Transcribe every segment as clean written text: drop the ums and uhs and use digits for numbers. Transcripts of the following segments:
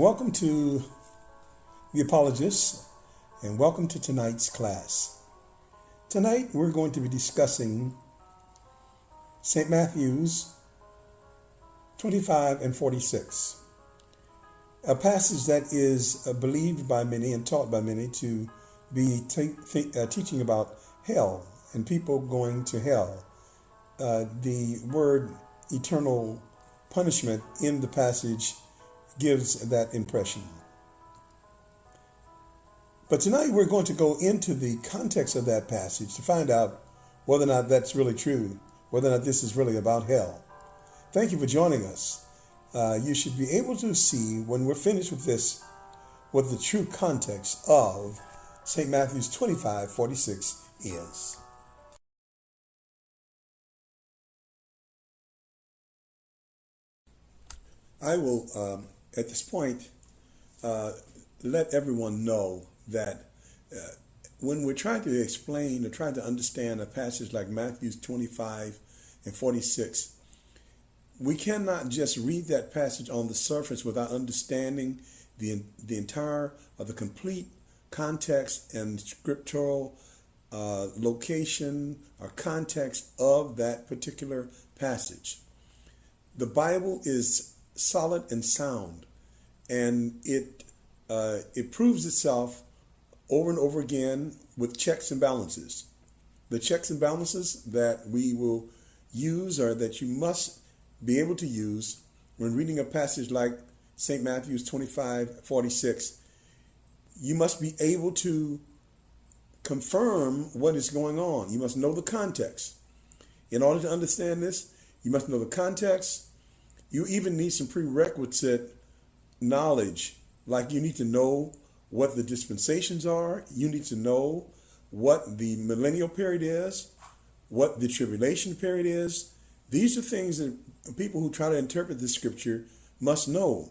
Welcome to The Apologists and welcome to tonight's class. Tonight we're going to be discussing St. Matthew's 25 and 46, a passage that is believed by many and taught by many to be teaching about hell and people going to hell. The word eternal punishment in the passage gives that impression. But tonight we're going to go into the context of that passage to find out whether or not that's really true, whether or not this is really about hell. Thank you for joining us. You should be able to see when we're finished with this what the true context of St. Matthew's 25:46 is. I will, at this point, let everyone know that when we're trying to explain or trying to understand a passage like Matthew's 25 and 46, we cannot just read that passage on the surface without understanding the entire or the complete context and scriptural location or context of that particular passage. The Bible is solid and sound, and it proves itself over and over again with checks and balances. The checks and balances that we will use, or that you must be able to use when reading a passage like St. Matthew's 25:46, you must be able to confirm what is going on. You must know the context. In order to understand this, you must know the context. You even need some prerequisite knowledge, like you need to know what the dispensations are. You need to know what the millennial period is, what the tribulation period is. These are things that people who try to interpret the scripture must know.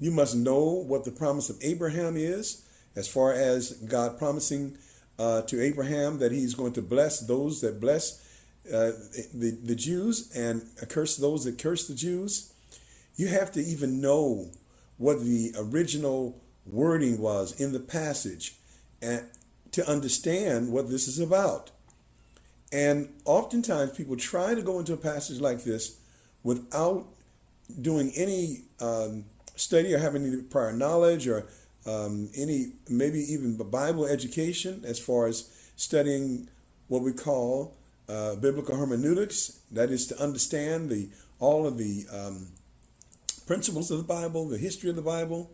You must know what the promise of Abraham is, as far as God promising to Abraham that he's going to bless those that bless the Jews and curse those that curse the Jews. You have to even know what the original wording was in the passage and to understand what this is about. And oftentimes people try to go into a passage like this without doing any study or having any prior knowledge or any, maybe even Bible education, as far as studying what we call biblical hermeneutics. That is to understand all of the principles of the Bible, the history of the Bible,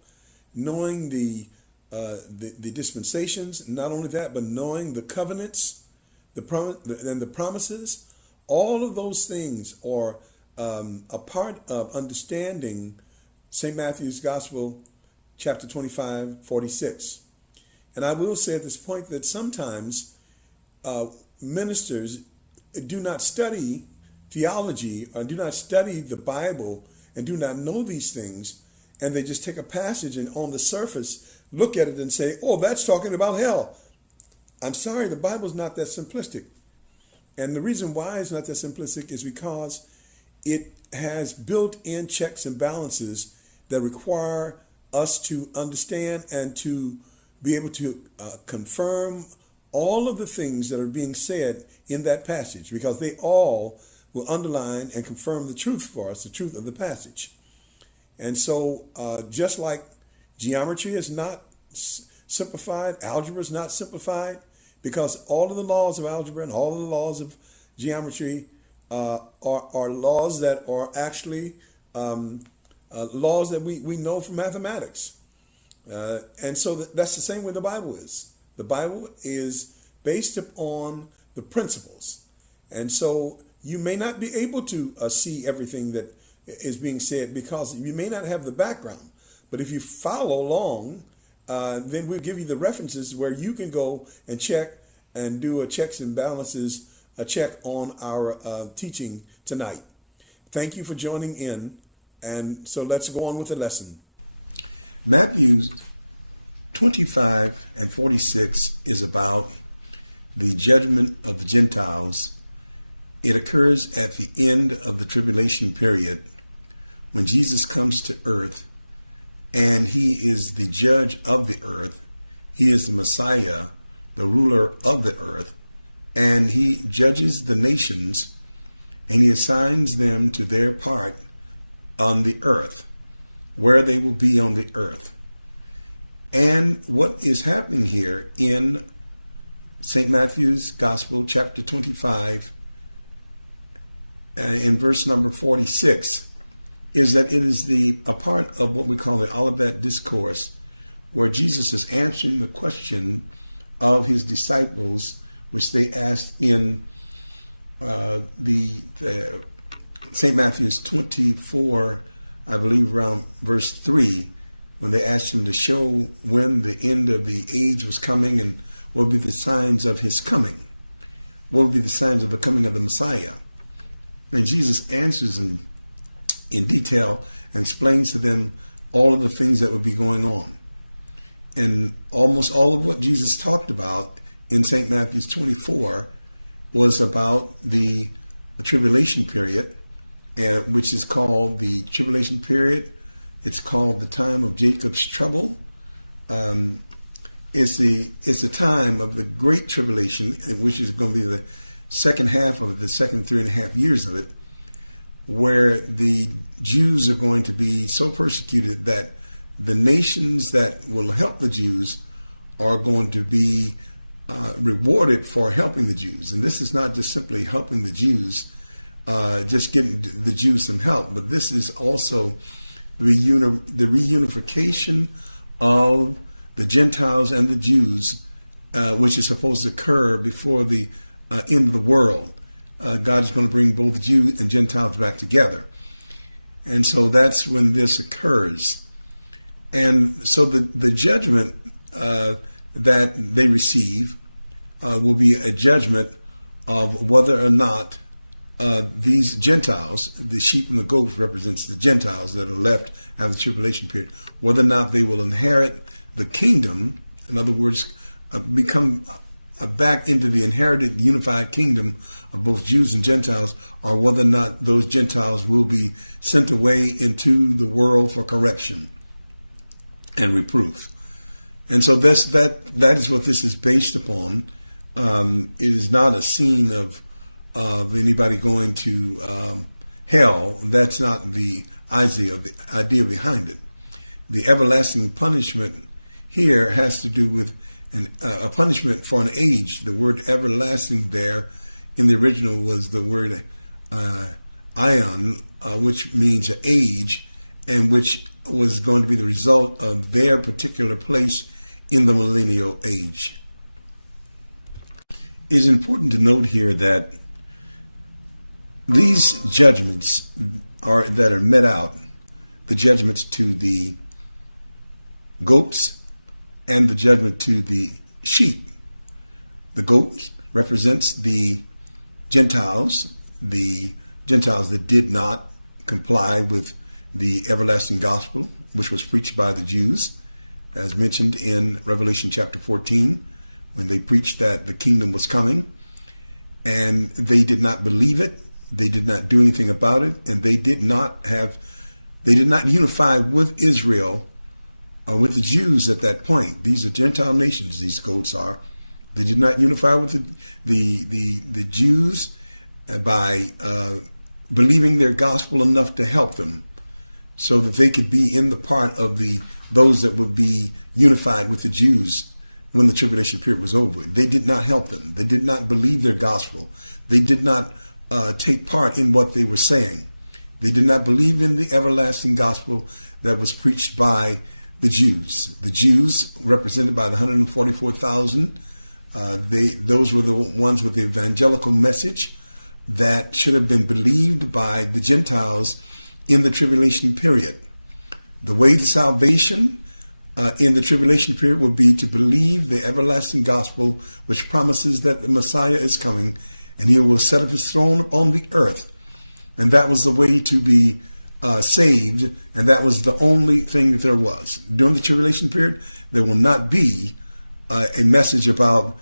knowing the dispensations. Not only that, but knowing the covenants, and the promises. All of those things are a part of understanding St. Matthew's Gospel, chapter 25:46. And I will say at this point that sometimes ministers do not study theology or do not study the Bible and do not know these things, and they just take a passage and on the surface look at it and say, oh, that's talking about hell. I'm sorry, the Bible's not that simplistic. And the reason why it's not that simplistic is because it has built-in checks and balances that require us to understand and to be able to confirm all of the things that are being said in that passage, because they all will underline and confirm the truth for us, the truth of the passage. And so just like geometry is not simplified, algebra is not simplified, because all of the laws of algebra and all of the laws of geometry are laws that are actually laws that we know from mathematics. And so that's the same way the Bible is. The Bible is based upon the principles. And so you may not be able to see everything that is being said because you may not have the background. But if you follow along, then we'll give you the references where you can go and check and do a checks and balances, a check on our teaching tonight. Thank you for joining in. And so let's go on with the lesson. Matthew 25 and 46 is about the judgment of the Gentiles. It occurs at the end of the tribulation period when Jesus comes to earth and he is the judge of the earth. He is the Messiah, the ruler of the earth, and he judges the nations, and he assigns them to their part on the earth, where they will be on the earth. And what is happening here in St. Matthew's Gospel, chapter 25, in verse number 46, is that it is a part of what we call the Olivet Discourse, where Jesus is answering the question of his disciples, which they asked in the St. Matthew's 24, I believe around verse 3, when they asked him to show when the end of the age was coming and what would be the signs of his coming. What would be the signs of the coming of the Messiah? And Jesus answers in detail and explains to them all of the things that would be going on. And almost all of what Jesus talked about in St. Matthew's 24 was about the tribulation period, which is called the tribulation period. It's called the time of Jacob's trouble. It's the time of the great tribulation, which is going to be the second half of it, the second 3.5 years of it, where the Jews are going to be so persecuted that the nations that will help the Jews are going to be rewarded for helping the Jews. And this is not just simply helping the Jews, just getting the Jews some help, but this is also the reunification of the Gentiles and the Jews, which is supposed to occur before the end of the world. God is going to bring both Jews and Gentiles back together. And so that's when this occurs. And so the judgment that they receive will be a judgment of whether or not these Gentiles, the sheep and the goats represents the Gentiles that are left after the tribulation period, whether or not they will inherit the kingdom, in other words, become back into the inherited unified kingdom of both Jews and Gentiles, or whether or not those Gentiles will be sent away into the world for correction and reproof. And so that is what this is based upon. It is not a scene of anybody going to hell. That's not the idea behind it. The everlasting punishment here has to do with a punishment for an age. The word everlasting there in the original was the word ion, which means an age, and which was going to be the result of their particular place in the millennial age. It is important to note here that these judgments that are met out, the judgments to the goats and the judgment to the sheep. The goat represents the Gentiles that did not comply with the everlasting gospel, which was preached by the Jews, as mentioned in Revelation chapter 14, when they preached that the kingdom was coming, and they did not believe it. They did not do anything about it, and they did not unify with Israel or with the Jews at that point. These are Gentile nations, these goats are. They did not unify with the Jews by believing their gospel enough to help them so that they could be in the part of those that would be unified with the Jews when the tribulation period was over. They did not help them. They did not believe their gospel. They did not take part in what they were saying. They did not believe in the everlasting gospel that was preached by the Jews. The Jews, represented by the 144,000, those were the ones with the evangelical message that should have been believed by the Gentiles in the tribulation period. The way to salvation in the tribulation period would be to believe the everlasting gospel, which promises that the Messiah is coming and he will set up his throne upon the earth. And that was the way to be saved, and that was the only thing that there was. During the tribulation period, there will not be a message about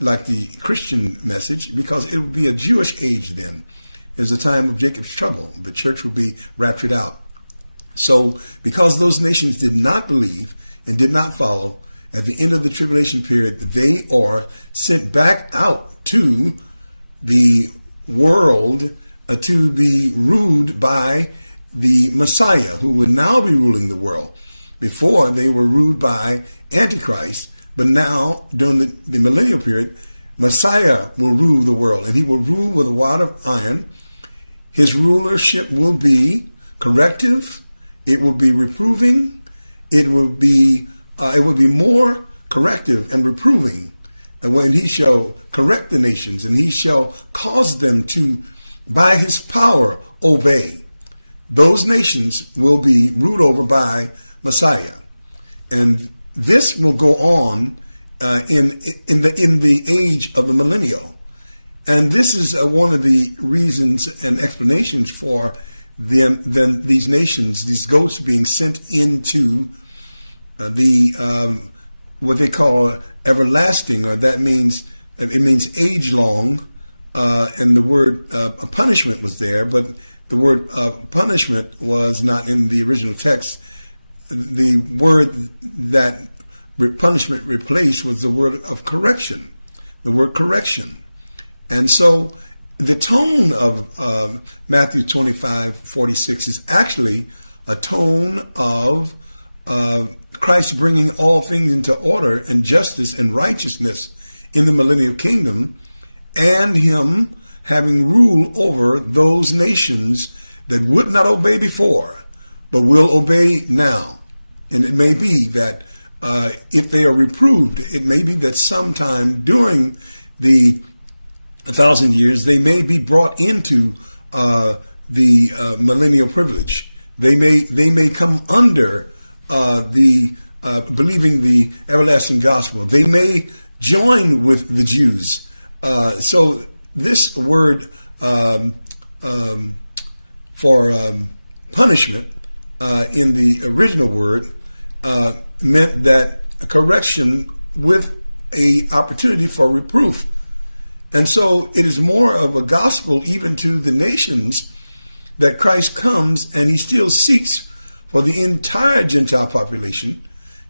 like the Christian message, because it would be a Jewish age then. It's the time of Jacob's trouble. The church will be raptured out. So because those nations did not believe and did not follow, at the end of the tribulation period, they are sent back out to the world to be ruled by the Messiah, who would now be ruling the world. Before, they were ruled by Antichrist, but now, during the millennial period, Messiah will rule the world, and he will rule with a rod of iron. His rulership will be corrective, it will be reproving, it will be more corrective and reproving. And when he shall correct the nations, and he shall cause them to, by his power, obey, those nations will be ruled over by Messiah. And this will go on in the age of the millennial. And this is one of the reasons and explanations for these nations, these goats being sent into what they call everlasting, or it means age long, and the word punishment was there, but the word punishment was not in the original text. The word that punishment replaced was the word of correction, the word correction. And so the tone of Matthew 25:46 is actually a tone of Christ bringing all things into order and justice and righteousness in the millennial kingdom, and him having rule over those nations that would not obey before, but will obey now. And it may be that if they are reproved, it may be that sometime during the 1,000 years, they may be brought into the millennial privilege. They may come under believing the everlasting gospel. They may join with the Jews. So this word for punishment in the original word meant that a correction with a opportunity for reproof. And so it is more of a gospel even to the nations that Christ comes, and he still seeks for the entire Gentile population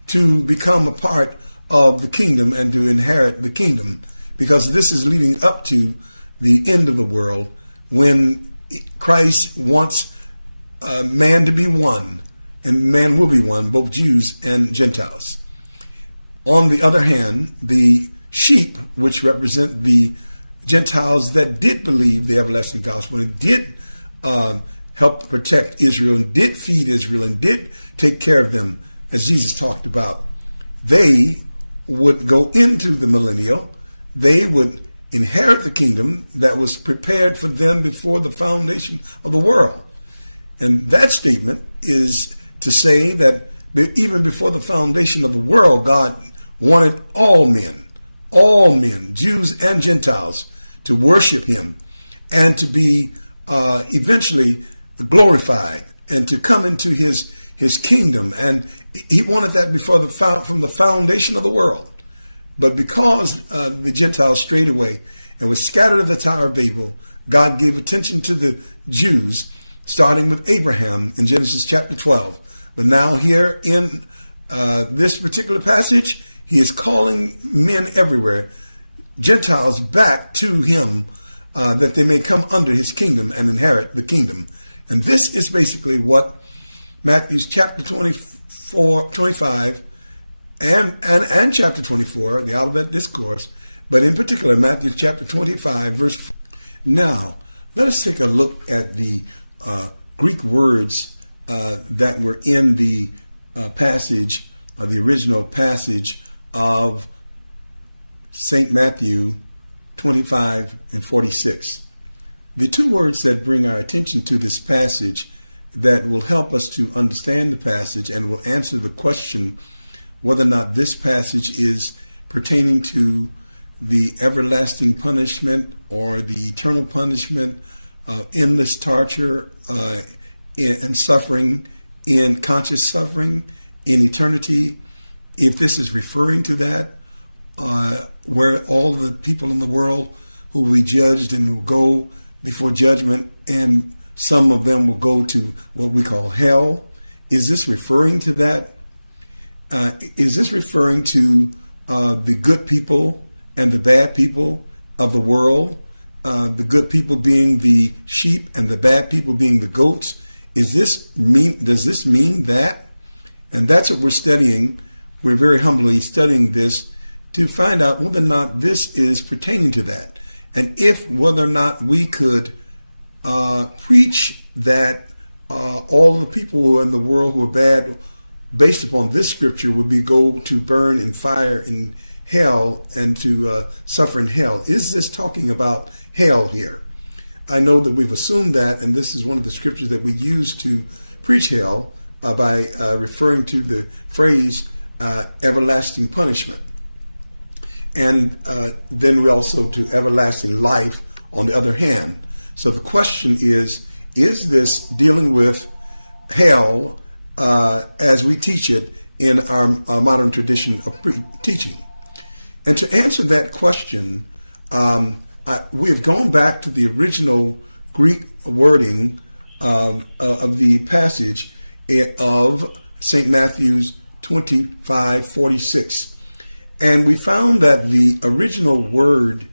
to become a part of the kingdom and to inherit the kingdom, because this is leading up to the end of the world, when Christ wants man to be one, and man will be one, both Jews and Gentiles. On the other hand, the sheep, which represent the Gentiles that did believe the everlasting gospel and did help protect Israel and did feed Israel and did take care of them, as Jesus talked about, they would go into the millennial. They would inherit the kingdom that was prepared for them before the foundation of the world. And that statement is to say that even before the foundation of the world, God wanted all men, Jews and Gentiles, to worship him and to be eventually glorified and to come into his kingdom. And he wanted that from the foundation of the world. But because the Gentiles strayed away and were scattered at the Tower of Babel, God gave attention to the Jews, starting with Abraham in Genesis chapter 12. But now here in this particular passage, he is calling men everywhere, Gentiles, back to him, that they may come under his kingdom and inherit the kingdom. And this is basically what Matthew's chapter 25 and chapter 24, the Olivet Discourse, but in particular Matthew chapter 25, verse 4. Now, let us take a look at the Greek words that were in the passage, the original passage of St. Matthew 25 and 46. The two words that bring our attention to this passage that will help us to understand the passage and will answer the question whether or not this passage is pertaining to the everlasting punishment or the eternal punishment, endless torture and suffering, in conscious suffering in eternity, if this is referring to that, where all the people in the world who will be judged and will go before judgment, and some of them will go to what we call hell, is this referring to that? Is this referring to the good people and the bad people of the world? The good people being the sheep and the bad people being the goats? Does this mean that? And that's what we're studying. We're very humbly studying this to find out whether or not this is pertaining to that. And whether or not we could preach that all the people in the world who are bad, based upon this scripture, would go to burn in fire in hell and to suffer in hell. Is this talking about hell here? I know that we've assumed that, and this is one of the scriptures that we use to preach hell by referring to the phrase everlasting punishment. And then we also to everlasting life on the other hand. So the question is this dealing with hell as we teach it in our modern tradition of teaching? And to answer that question, we have gone back to the original Greek wording of the passage of St. Matthew's 25:46. And we found that the original word,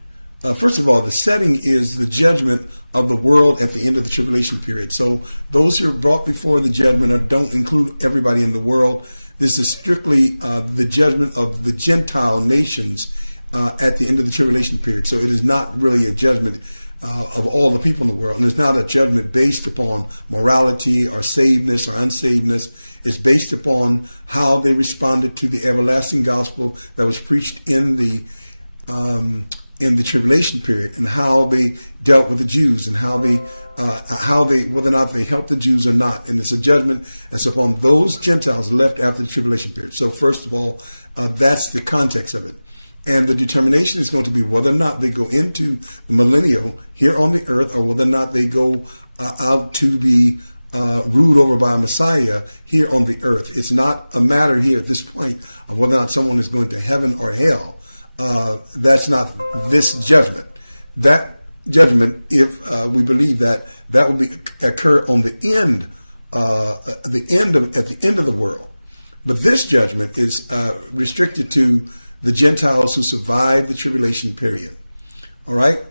first of all, the setting is the judgment of the world at the end of the tribulation period. So those who are brought before the judgment don't include everybody in the world. This is strictly the judgment of the Gentile nations at the end of the tribulation period. So it is not really a judgment of all the people in the world. And it's not a judgment based upon morality or savedness or unsavedness. It's based upon how they responded to the everlasting gospel that was preached in the tribulation period, and how they dealt with the Jews, and how they whether or not they helped the Jews or not. And it's a judgment that's upon those Gentiles left after the tribulation period. So first of all, that's the context of it. And the determination is going to be whether or not they go into the millennial here on the earth, or whether or not they go out to be ruled over by a Messiah here on the earth. It's not a matter here at this point of whether or not someone is going to heaven or hell. That's not this judgment. That judgment, if we believe that will occur on the end at the end of the world. But this judgment is restricted to the Gentiles who survived the tribulation period. All right?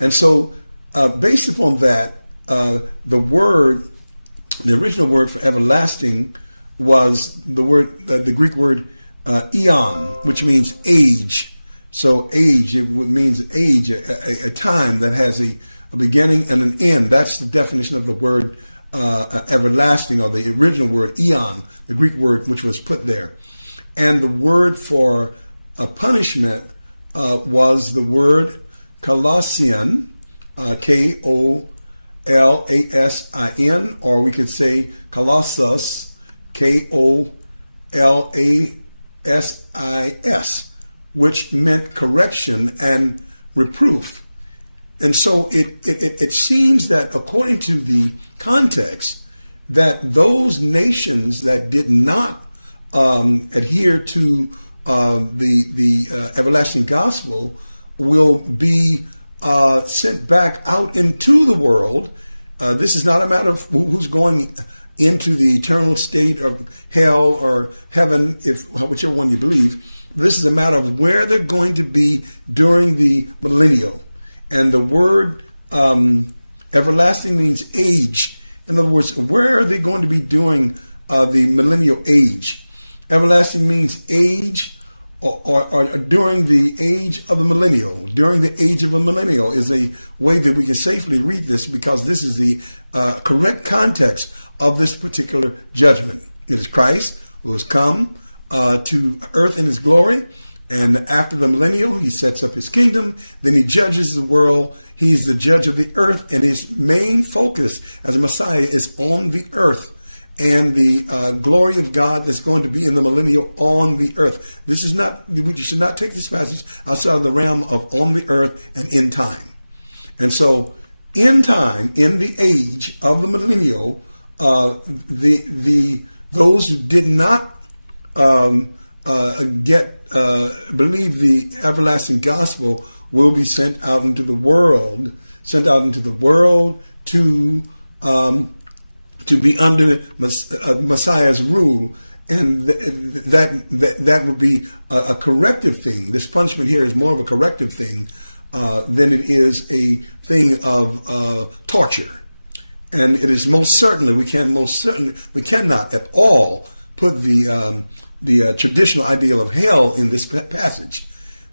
And so based upon that, the original word for everlasting was the Greek word eon, which means age. So age, it means age, a time that has a beginning and an end. That's the definition of the word everlasting, or the original word eon, the Greek word which was put there. And the word for a punishment was the word Kolasin, Kolasin, or we could say Kolossus, Kolassis, which meant correction and reproof. And so it seems that according to the context, that those nations that did not adhere to the everlasting gospel will be sent back out into the world. This is not a matter of who's going into the eternal state of hell or heaven, whichever one you believe. This is a matter of where they're going to be during the millennial. And the word everlasting means age. In other words, where are they going to be during the millennial age? Everlasting means age, or during the age of the millennial. During the age of a millennial is a way that we can safely read this, because this is the correct context of this particular judgment. It is Christ who has come to earth in his glory, and after the millennial, he sets up his kingdom. Then he judges the world. He's the judge of the earth, and his main focus as a Messiah is on the earth, and the glory of God that's going to be in the millennial on the earth. This is not, we should not take this passage outside of the realm of on the earth and in time. And so in time, in the age of the millennial, those who did not believe the everlasting gospel will be sent out into the world to to be under Messiah's rule, and that would be a corrective thing. This punishment here is more of a corrective thing than it is a thing of torture. And it is most certainly we cannot at all put the traditional ideal of hell in this passage.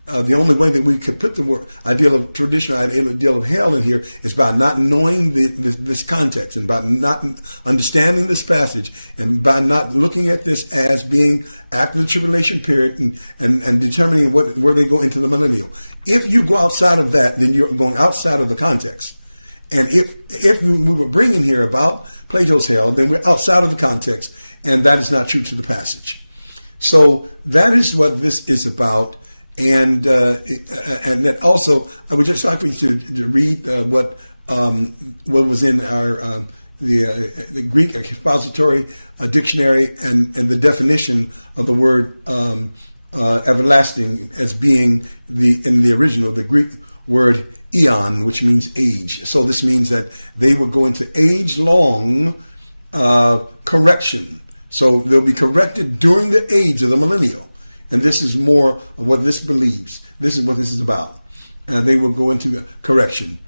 The only way that we could put the traditional ideal of hell in here is by not knowing this context, and by not understanding this passage, and by not looking at this as being after the tribulation period and determining where they go into the millennial. If you go outside of that, then you're going outside of the context. And if we were bringing here about Plato's hell, then we're outside of the context, and that is not true to the passage. So that is what this is about. And then also, I would just like for you to read what was in our the Greek expository dictionary and the definition of the word everlasting as being in the original, the Greek word eon, which means age. So this means that they would go into age-long correction. So they'll be corrected during the age of the millennial. And this is more of what this believes. This is what this is about. They will go into correction.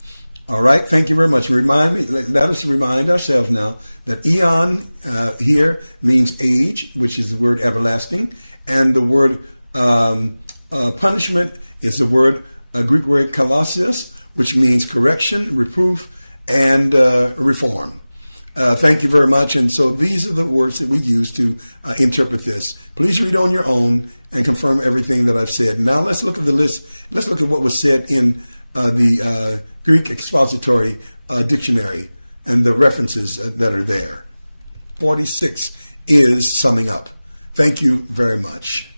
All right. Thank you very much. Let us remind ourselves now that eon here means age, which is the word everlasting. And the word punishment is the word Greek word kalasios, which means correction, reproof, and reform. Thank you very much. And so these are the words that we use to interpret this. Please read on your own and confirm everything that I've said. Now let's look at the list. Let's look at what was said in the Greek expository dictionary and the references that are there. 46 is summing up. Thank you very much.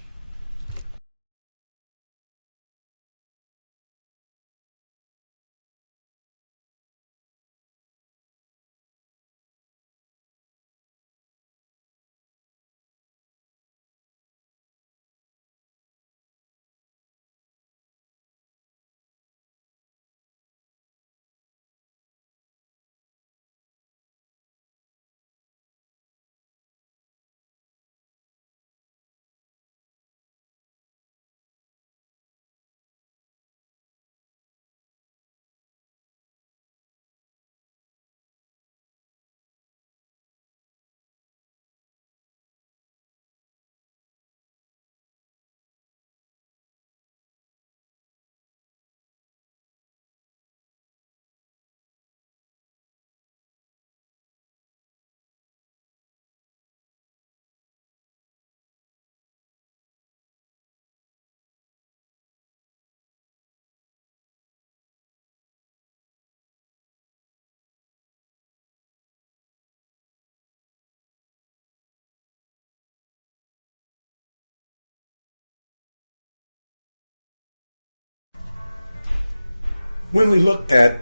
When we look at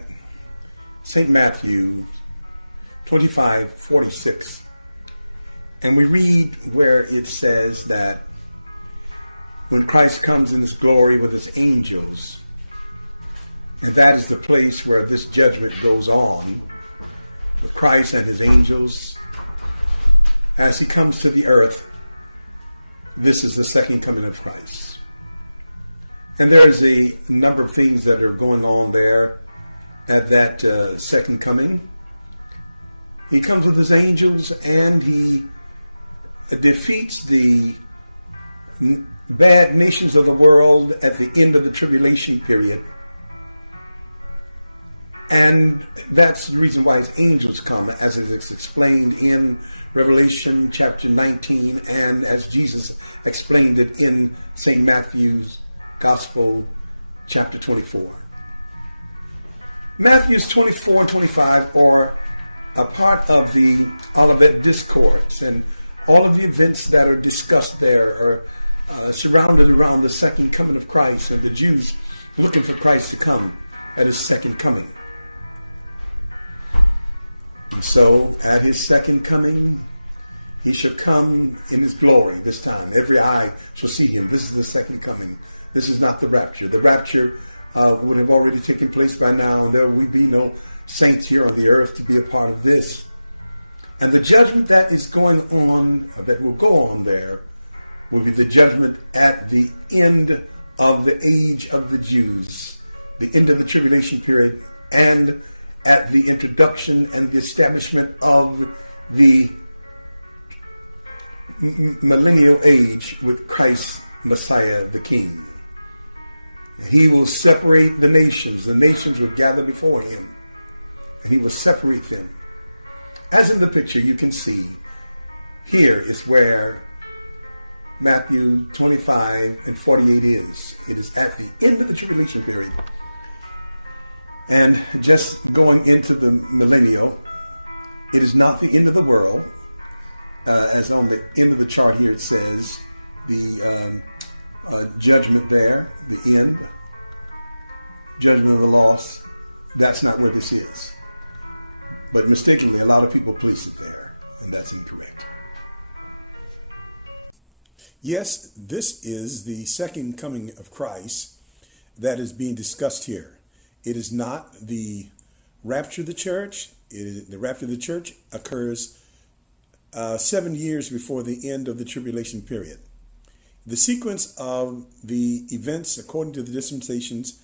St. Matthew 25:46, and we read where it says that when Christ comes in his glory with his angels, and that is the place where this judgment goes on, with Christ and his angels, as he comes to the earth, this is the second coming of Christ. And there is a number of things that are going on there at that second coming. He comes with his angels and he defeats the bad nations of the world at the end of the tribulation period. And that's the reason why his angels come, as it is explained in Revelation chapter 19, and as Jesus explained it in St. Matthew's Gospel, chapter 24. Matthews 24 and 25 are a part of the Olivet Discourse, and all of the events that are discussed there are surrounded around the second coming of Christ and the Jews looking for Christ to come at his second coming. And so, at his second coming, he shall come in his glory this time. Every eye shall see him. This is the second coming. This is not the rapture. The rapture would have already taken place by now, and there will be no saints here on the earth to be a part of this. And the judgment that is going on, that will go on there, will be the judgment at the end of the age of the Jews, the end of the tribulation period, and at the introduction and the establishment of the millennial age with Christ Messiah the King. He will separate the nations. The nations will gather before him, and he will separate them. As in the picture you can see, here is where Matthew 25 and 48 is. It is at the end of the tribulation period. And just going into the millennial, it is not the end of the world. As on the end of the chart here it says, the judgment there, the end, judgment of the lost. That's not where this is. But mistakenly, a lot of people place it there, and that's incorrect. Yes, this is the second coming of Christ that is being discussed here. It is not the rapture of the church. The rapture of the church occurs 7 years before the end of the tribulation period. The sequence of the events according to the dispensations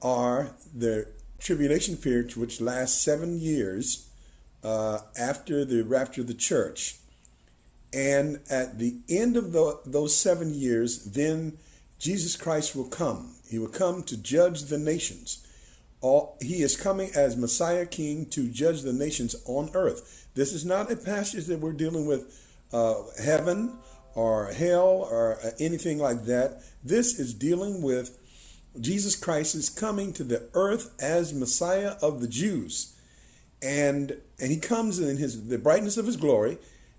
are the tribulation period, which lasts 7 years after the rapture of the church. And at the end of those 7 years, then Jesus Christ will come. He will come to judge the nations. He is coming as Messiah King to judge the nations on earth. This is not a passage that we're dealing with heaven or hell or anything like that. This is dealing with Jesus Christ is coming to the earth as Messiah of the Jews. And he comes in the brightness of his glory,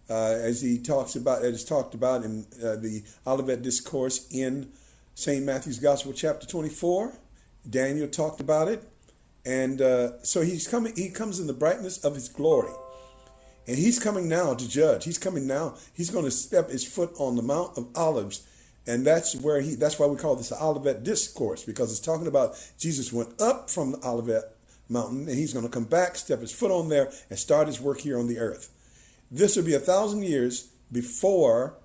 as he talks about, as talked about in the Olivet Discourse in St. Matthew's Gospel, chapter 24. Daniel talked about it. And so he's coming, he comes in the brightness of his glory. And he's coming now to judge. He's coming now. He's going to step his foot on the Mount of Olives. And that's why we call this the Olivet Discourse, because it's talking about Jesus went up from the Olivet Mountain and he's going to come back, step his foot on there and start his work here on the earth. This will be 1,000 years before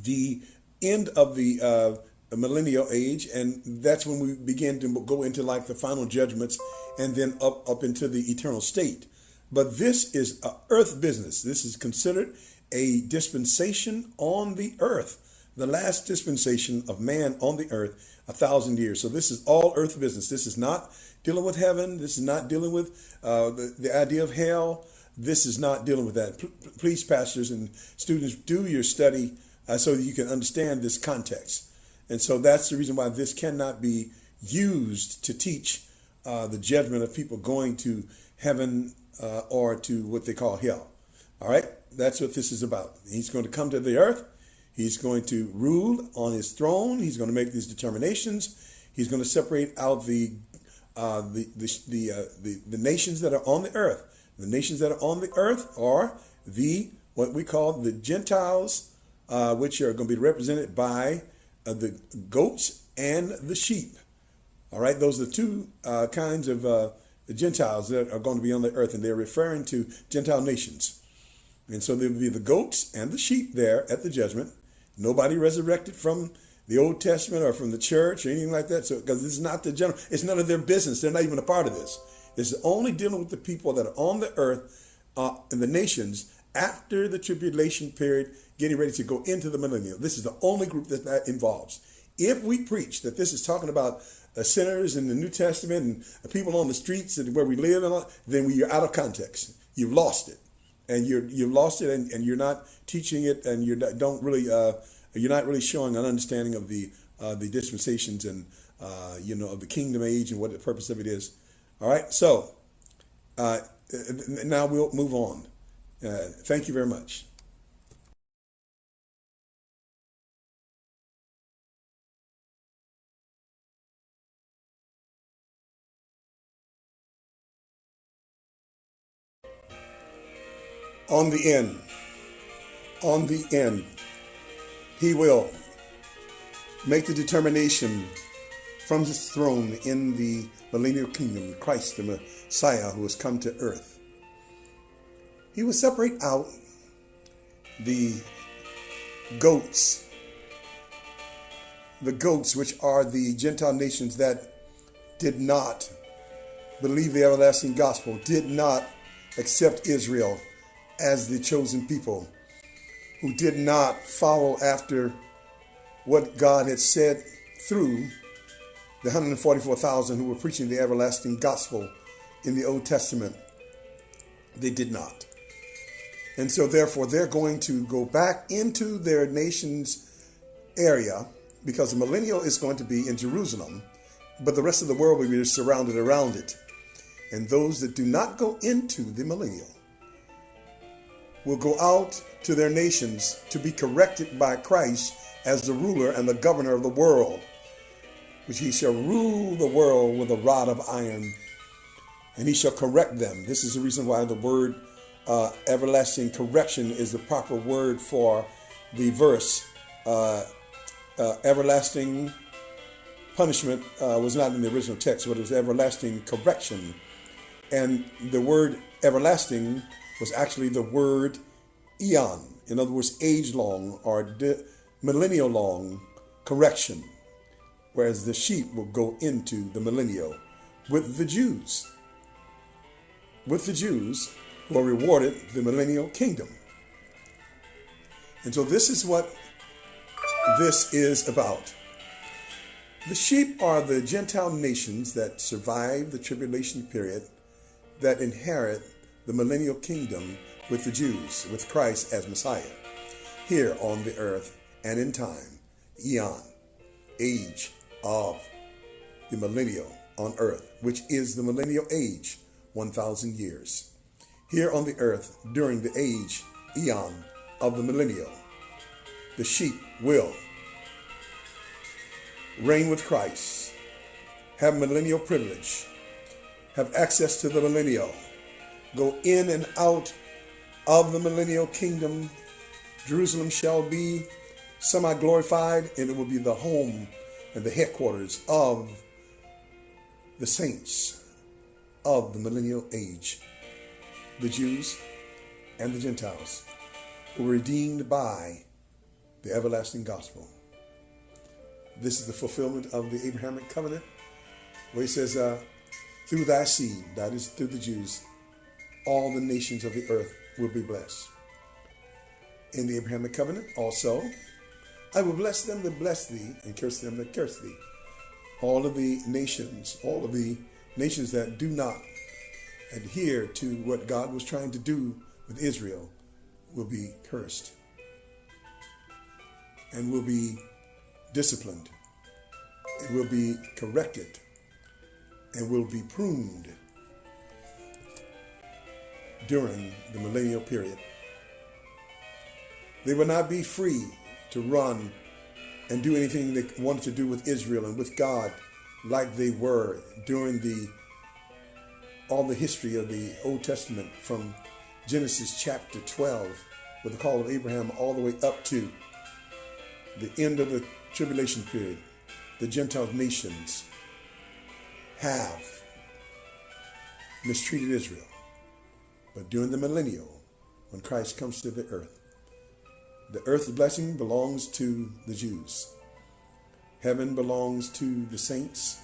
the end of the millennial age. And that's when we begin to go into like the final judgments and then up into the eternal state. But this is a earth business. This is considered a dispensation on the earth. The last dispensation of man on the earth, 1,000 years. So this is all earth business. This is not dealing with heaven. This is not dealing with the idea of hell. This is not dealing with that. Please, pastors and students, do your study so that you can understand this context. And so that's the reason why this cannot be used to teach the judgment of people going to heaven or to what they call hell. All right, that's what this is about. He's going to come to the earth. He's going to rule on his throne. He's going to make these determinations. He's going to separate out the nations that are on the earth. The nations that are on the earth are what we call the Gentiles, which are going to be represented by the goats and the sheep. All right, those are the two kinds of the Gentiles that are going to be on the earth, and they're referring to Gentile nations. And so there will be the goats and the sheep there at the judgment. Nobody resurrected from the Old Testament or from the church or anything like that. So, because this is not the general, it's none of their business. They're not even a part of this. This is only dealing with the people that are on the earth and the nations after the tribulation period, getting ready to go into the millennium. This is the only group that involves. If we preach that this is talking about sinners in the New Testament and people on the streets and where we live, then we are out of context. You've lost it. And you've lost it, and you're not teaching it, and you're not really showing an understanding of the dispensations and of the kingdom age and what the purpose of it is. All right, so now we'll move on. Thank you very much. On the end, he will make the determination from his throne in the millennial kingdom, Christ the Messiah who has come to earth. He will separate out the goats, which are the Gentile nations that did not believe the everlasting gospel, did not accept Israel as the chosen people, who did not follow after what God had said through the 144,000 who were preaching the everlasting gospel in the Old Testament. They did not. And so therefore they're going to go back into their nation's area, because the millennial is going to be in Jerusalem, but the rest of the world will be surrounded around it. And those that do not go into the millennial will go out to their nations to be corrected by Christ as the ruler and the governor of the world, which he shall rule the world with a rod of iron, and he shall correct them. This is the reason why the word everlasting correction is the proper word for the verse. Everlasting punishment was not in the original text, but it was everlasting correction. And the word everlasting was actually the word eon. In other words, age long or millennial long correction. Whereas the sheep will go into the millennial with the Jews. With the Jews who are rewarded the millennial kingdom. And so this is what this is about. The sheep are the Gentile nations that survive the tribulation period, that inherit the millennial kingdom with the Jews, with Christ as Messiah, here on the earth and in time, eon, age of the millennial on earth, which is the millennial age, 1,000 years. Here on the earth, during the age, eon of the millennial, the sheep will reign with Christ, have millennial privilege, have access to the millennial, go in and out of the millennial kingdom. Jerusalem shall be semi-glorified, and it will be the home and the headquarters of the saints of the millennial age, the Jews and the Gentiles, who were redeemed by the everlasting gospel. This is the fulfillment of the Abrahamic covenant, where he says, through thy seed, that is through the Jews, all the nations of the earth will be blessed. In the Abrahamic covenant also, I will bless them that bless thee and curse them that curse thee. All of the nations that do not adhere to what God was trying to do with Israel will be cursed and will be disciplined. It will be corrected and will be pruned during the millennial period. They will not be free to run and do anything they wanted to do with Israel and with God like they were during all the history of the Old Testament, from Genesis chapter 12 with the call of Abraham all the way up to the end of the tribulation period. The Gentile nations have mistreated Israel. But during the millennial, when Christ comes to the earth's blessing belongs to the Jews. Heaven belongs to the saints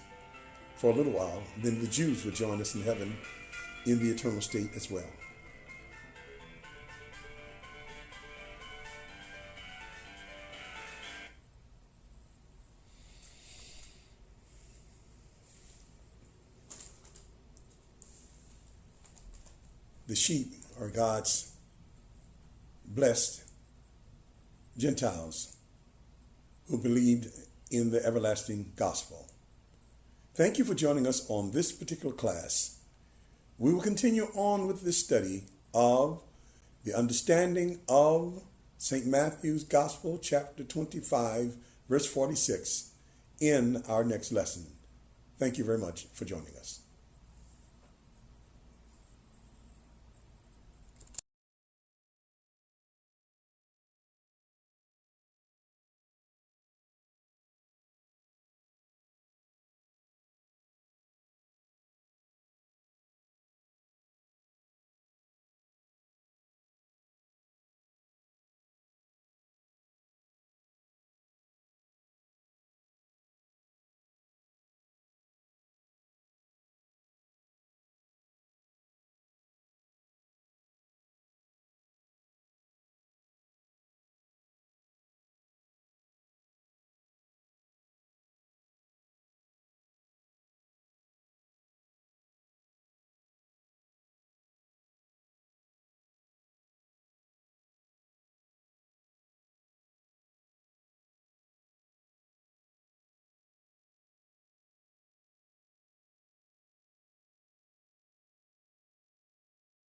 for a little while. Then the Jews will join us in heaven in the eternal state as well. The sheep are God's blessed Gentiles who believed in the everlasting gospel. Thank you for joining us on this particular class. We will continue on with this study of the understanding of St. Matthew's Gospel, chapter 25, verse 46, in our next lesson. Thank you very much for joining us.